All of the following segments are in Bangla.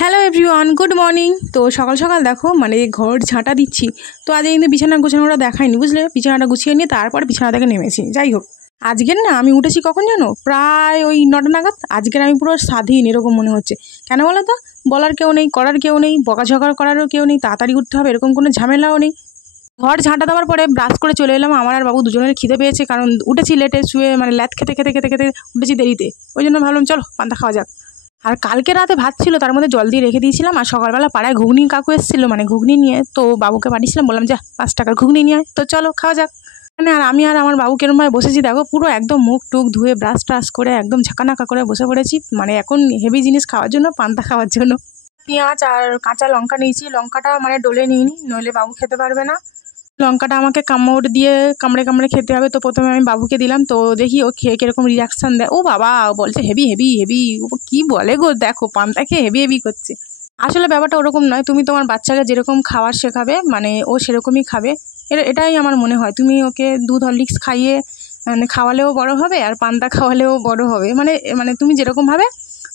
Hello everyone, good morning. তো সকাল সকাল দেখো মানে ঘর ঝাঁটা দিচ্ছি। তো আজ কিন্তু বিছানা গোছানোটা দেখায়নি, বুঝলে? বিছানাটা গুছিয়ে নিয়ে তারপর বিছানা থেকে নেমেছি। যাই হোক, আজকের না আমি উঠেছি কখন জানো? প্রায় ওই 9টা নাগাদ। আজকের আমি পুরো স্বাধীন এরকম মনে হচ্ছে। কেন বলো তো? বলার কেউ নেই, করার কেউ নেই, বকাঝকা করারও কেউ নেই, তাড়াতাড়ি উঠতে হবে এরকম কোনো ঝামেলাও নেই। ঘর ঝাঁটা দেওয়ার পরে ব্রাশ করে চলে এলাম। আমার আর বাবু দুজনের খিদে পেয়েছে, কারণ উঠেছি লেটে, শুয়ে মানে ল্যাদ খেতে খেতে খেতে খেতে উঠেছি দেরিতে। ওই জন্য ভাবলাম চলো পান্তা খাওয়া যাক। আর কালকে রাতে ভাত ছিল, তার মধ্যে জল দিয়ে রেখে দিয়েছিলাম। আর সকালবেলা পাড়ায় ঘুগনি কাকু এসেছিলো, মানে ঘুগনি নিয়ে। তো বাবুকে পাঠিয়েছিলাম, বললাম যা 5 টাকার ঘুগনি নিয়ে আয়। তো চলো খাওয়া যাক। মানে আর আমি আর আমার বাবু কেরমভাবে বসেছি দেখো, পুরো একদম মুখ টুক ধুয়ে ব্রাশ ট্রাশ করে একদম ঝাঁকানাকা করে বসে পড়েছি। মানে এখন হেভি জিনিস খাওয়ার জন্য, পান্তা খাওয়ার জন্য। পেঁয়াজ আর কাঁচা লঙ্কা নিয়েছি। লঙ্কাটা মানে ডলে নিইনি, নইলে বাবু খেতে পারবে না। লঙ্কাটা আমাকে কামড় দিয়ে কামড়ে কামড়ে খেতে হবে। তো প্রথমে আমি বাবুকে দিলাম, তো দেখি ও খেয়ে কিরকম রিয়াকশান দেয়। ও বাবা, বলছে হেভি হেভি হেভি। ও কি বলে গো, দেখো পান্তা খেয়ে হেভি হেভি করছে। আসলে ব্যাপারটা ওরকম নয়। তুমি তোমার বাচ্চাকে যেরকম খাওয়ার শেখাবে, মানে ও সেরকমই খাবে। এটাই আমার মনে হয়। তুমি ওকে দুধ হরলিক্স খাইয়ে মানে খাওয়ালেও বড় হবে, আর পান্তা খাওয়ালেও বড় হবে। মানে মানে তুমি যেরকমভাবে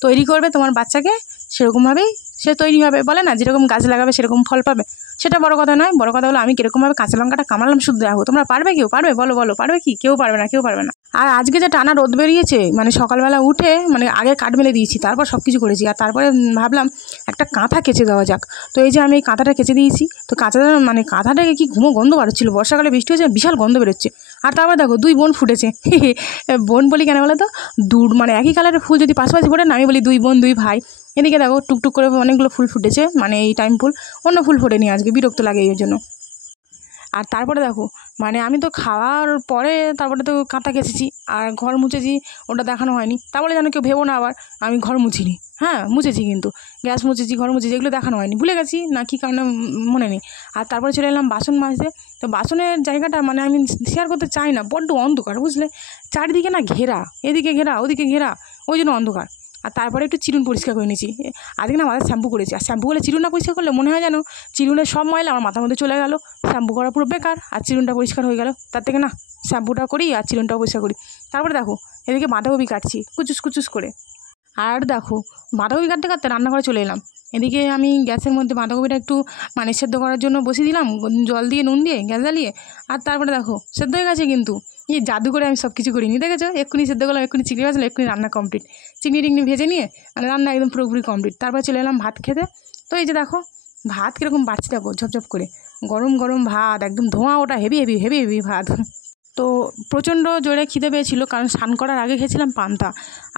তৈরি করবে তোমার বাচ্চাকে, সেরকমভাবেই সে তৈরি হবে। বলে না, যেরকম গাছ লাগাবে সেরকম ফল পাবে। সেটা বড় কথা নয়। বড় কথা হলো আমি কিরকমভাবে কাঁচা লঙ্কাটা কামালাম শুধু দেখো। তোমরা পারবে? কেউ পারবে? বলো বলো, পারবে কি? কেউ পারবে না, কেউ পারবে না। আর আজকে যে টানা রোদ বেরিয়েছে, মানে সকালবেলা উঠে মানে আগে কাঠ মেলে দিয়েছি, তারপর সব কিছু করেছি। আর তারপরে ভাবলাম একটা কাঁথা কেচে দেওয়া যাক। তো এই যে আমি এই কাঁথাটা কেচে দিয়েছি। তো কাঁথাটা মানে কাঁথাটাকে কি ঘুমো গন্ধ বাড়ছিল। বর্ষাকালে বৃষ্টি হয়েছে, বিশাল গন্ধ বেরোচ্ছে। আর তারপর দেখো 2 বোন ফুটেছে। বোন বলি কেন বলো তো? মানে একই কালারের ফুল যদি পাশাপাশি ফোটে না, আমি বলি 2 বোন 2 ভাই। এদিকে দেখো টুকটুক করে অনেকগুলো ফুল ফুটেছে, মানে এই টাইম ফুল। অন্য ফুল ফোটেনি আজকে, বিরক্ত লাগে এই জন্য। আর তারপরে দেখো মানে আমি তো খাওয়ার পরে তারপরে তো কাঁথা কেচেছি আর ঘর মুছেছি, ওটা দেখানো হয়নি। তারপরে যেন কেউ ভেবো না আবার আমি ঘর মুছিনি। হ্যাঁ মুছেছি, কিন্তু গ্যাস মুছেছি, ঘর মুছেছি, এগুলো দেখানো হয়নি, ভুলে গেছি না কী কারণে মনে নেই। আর তারপরে চলে এলাম বাসন মাজতে। তো বাসনের জায়গাটা মানে আমি শেয়ার করতে চাই না, বড্ড অন্ধকার, বুঝলে? চারিদিকে না ঘেরা, এদিকে ঘেরা ওদিকে ঘেরা, ওই জন্য অন্ধকার। আর তারপরে একটু চিরুন পরিষ্কার করে নিয়েছি। আজকে না মাথায় শ্যাম্পু করেছি, আর শ্যাম্পু করলে চিরুন না পরিষ্কার করলে মনে হয় যেন চিরুনের সব ময়লা আমার মাথার মধ্যে চলে গেল। শ্যাম্পু করা পুরো বেকার, আর চিরুনটা পরিষ্কার হয়ে গেল। তার থেকে না শ্যাম্পুটা করি আর চিরুনটাও পরিষ্কার করি। তারপরে দেখো এদিকে বাঁধাকপি কাটছি কুচুস কুচুস করে। আর দেখো বাঁধাকপি কাটতে কাটতে রান্নাঘরে চলে এলাম। এদিকে আমি গ্যাসের মধ্যে বাঁধাকপিটা একটু মানে সেদ্ধ করার জন্য বসিয়ে দিলাম, জল দিয়ে নুন দিয়ে গ্যাস জ্বালিয়ে। আর তারপরে দেখো সেদ্ধ হয়ে গেছে, কিন্তু এই জাদু করে আমি সব কিছু করিনি, দেখেছো? এক্ষুনি সেদ্ধ করলাম, এক্ষুনি চিংড়ি ভাজলাম, এক্ষুনি রান্না কমপ্লিট। চিংড়ি টিংড়ি ভেজে নিয়ে মানে রান্না একদম পুরোপুরি কমপ্লিট। তারপরে চলে এলাম ভাত খেতে। তো এই যে দেখো ভাত কীরকম বাড়ছে দেখো, ঝপঝপ করে গরম গরম ভাত, একদম ধোঁয়া ওটা, হেভি হেভি হেভি হেভি ভাত। তো প্রচণ্ড জোরে খিদে পেয়েছিলো, কারণ স্নান করার আগে খেয়েছিলাম পান্তা।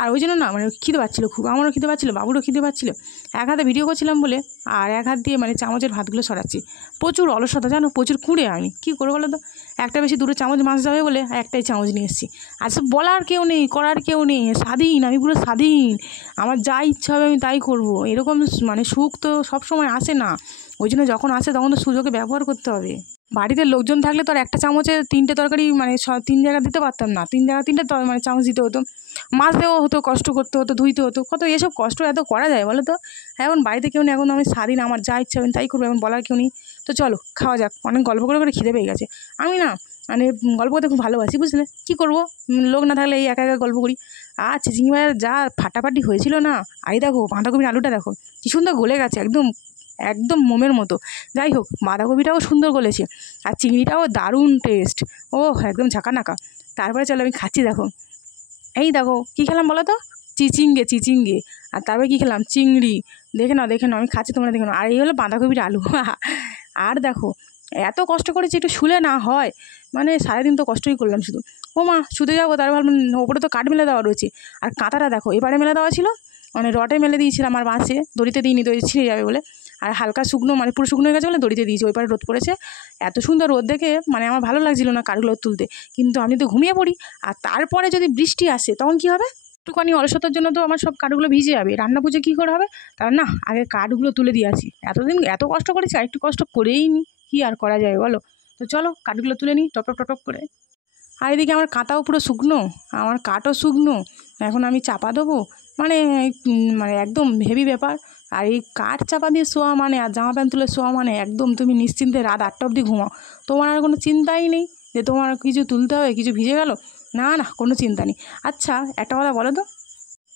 আর ওই জন্য না মানে খিদে পাচ্ছিলো খুব, আমারও খিদে পাচ্ছিলো, বাবুরও খিদে পাচ্ছিলো। এক হাতে ভিডিও করছিলাম বলে আর এক হাত দিয়ে মানে চামচের ভাতগুলো সরাচ্ছি। প্রচুর অলসতা জানো, প্রচুর কুঁড়ে আমি কী করবো বলো তো? একটা বেশি দূরে চামচ মাছ যাবে বলে একটাই চামচ নিয়ে এসেছি। আর সব বলার কেউ নেই, করার কেউ নেই, স্বাধীন, আমি পুরো স্বাধীন। আমার যা ইচ্ছা হবে আমি তাই করবো। এরকম মানে সুখ তো সব সময় আসে না। ওই জন্য যখন আসে তখন তো সুযোগে ব্যবহার করতে হবে। বাড়িতে লোকজন থাকলে তো আর একটা চামচে 3টে তরকারি মানে 3 জায়গায় দিতে পারতাম না। 3 জায়গায় 3টে মানে চামচ দিতে হতো, মাছ দেওয়া হতো, কষ্ট করতে হতো, ধুইতে হতো, কত এসব কষ্ট এত করা যায় বলো তো? এখন বাড়িতে কেউ নেই, এখন আমি স্বাধীন, আমার যা ইচ্ছা হবে তাই করবো, এখন বলার কেউ নেই। তো চলো খাওয়া যাক। অনেক গল্প করে করে খিদে পেয়ে গেছে। আমি না মানে গল্প করতে খুব ভালোবাসি, বুঝলে? কী করবো, লোক না থাকলে এই একা একা গল্প করি। আর চিচিঙ্গি মাছের যা ফাটাফাটি হয়েছিল না। আর দেখো বাঁধাকপির আলুটা দেখো কী সুন্দর গলে গেছে, একদম একদম মোমের মতো। যাই হোক বাঁধাকপিটাও সুন্দর গলেছে, আর চিংড়িটাও দারুণ টেস্ট। ও একদম ঝাঁকানাকা। তারপরে চলো আমি খাচ্ছি দেখো। এই দেখো কী খেলাম বলো তো? চিচিঙ্গে চিচিঙ্গে। আর তারপরে কী খেলাম? চিংড়ি। দেখে নাও দেখে নাও, আমি খাচ্ছি তোমরা দেখে নাও। আর এই হলো বাঁধাকপির আলু। আর দেখো এত কষ্ট করেছি, একটু শুলে না হয়? মানে সারাদিন তো কষ্টই করলাম শুধু। ও মা শুতে যাবো, তার ভাবলাম ওপরে তো কাঠ মেলে দেওয়া রয়েছে। আর কাঁথাটা দেখো এবারে মেলে দেওয়া ছিল, মানে রডে মেলে দিয়েছিলাম আর বাঁশে, দড়িতে দিইনি, দড়ি ছিঁড়ে যাবে বলে। আর হালকা শুকনো মানে পুরো শুকনো হয়ে গেছে বলে দড়িতে দিয়েছি। ওই পারে রোদ পড়েছে, এত সুন্দর রোদ দেখে মানে আমার ভালো লাগছিল না কাঠগুলো তুলতে, কিন্তু আমি তো ঘুমিয়ে পড়ি। আর তারপরে যদি বৃষ্টি আসে তখন কী হবে? একটুখানি অলসতার জন্য তো আমার সব কাঠগুলো ভিজে যাবে, রান্না পুজো কী করে হবে? তার না আগে কাঠগুলো তুলে দিয়ে আসি। এতদিন এত কষ্ট করেছি, আর একটু কষ্ট করেই নি, কী আর করা যায় বলো? তো চলো কাঠগুলো তুলে নিই টপ টপ টপ টপ করে। আর এদিকে আমার কাঁথাও পুরো শুকনো, আমার কাঠও শুকনো। এখন আমি চাপা দেবো, মানে মানে একদম হেভি ব্যাপার। আর এই কাঠ চাপা দিয়ে শোয়া মানে, আর জামা প্যান্ট তুলে শোয়া মানে একদম তুমি নিশ্চিন্তে রাত 8টা অবধি ঘুমাও। তোমার আর কোনো চিন্তাই নেই যে তোমার কিছু তুলতে হবে, কিছু ভিজে গেল। না না, কোনো চিন্তা নেই। আচ্ছা একটা কথা বলো তো,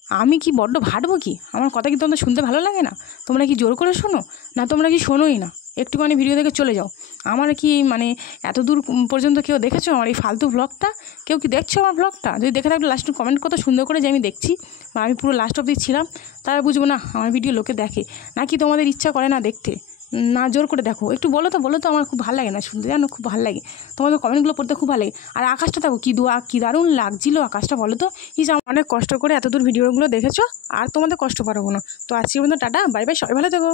আমি কি বড্ড ভাটবো কি? আমার কথা কি তোমাদের শুনতে ভালো লাগে না? তোমরা কি জোর করে শোনো, না তোমরা কি শোনোই না? একটুখানি ভিডিও দেখে চলে যাও। আমার কি মানে এত দূর পর্যন্ত কেউ দেখেছো আমার এই ফালতু ব্লগটা? কেউ কি দেখছো আমার ব্লগটা? যদি দেখে থাকলে লাস্ট কমেন্ট কত সুন্দর করে যে আমি দেখছি বা আমি পুরো লাস্ট অবধি ছিলাম, তারা বুঝবো না আমার ভিডিও লোকে দেখে, নাকি তোমাদের ইচ্ছা করে না দেখতে? না জোর করে দেখো, একটু বলো তো আমার খুব ভালো লাগে না শুনতে, জানো খুব ভালো লাগে তোমাদের কমেন্টগুলো পড়তে, খুব ভালো লাগে। আর আকাশটা দেখো কি দারুণ লাগছিল আকাশটা, বলো তো। অনেক কষ্ট করে এত দূর ভিডিওগুলো দেখেছো, আর তোমাদের কষ্ট পারবো না। তো আজকের মতো টাটা, বাই বাই, সবাই ভালো থেকো।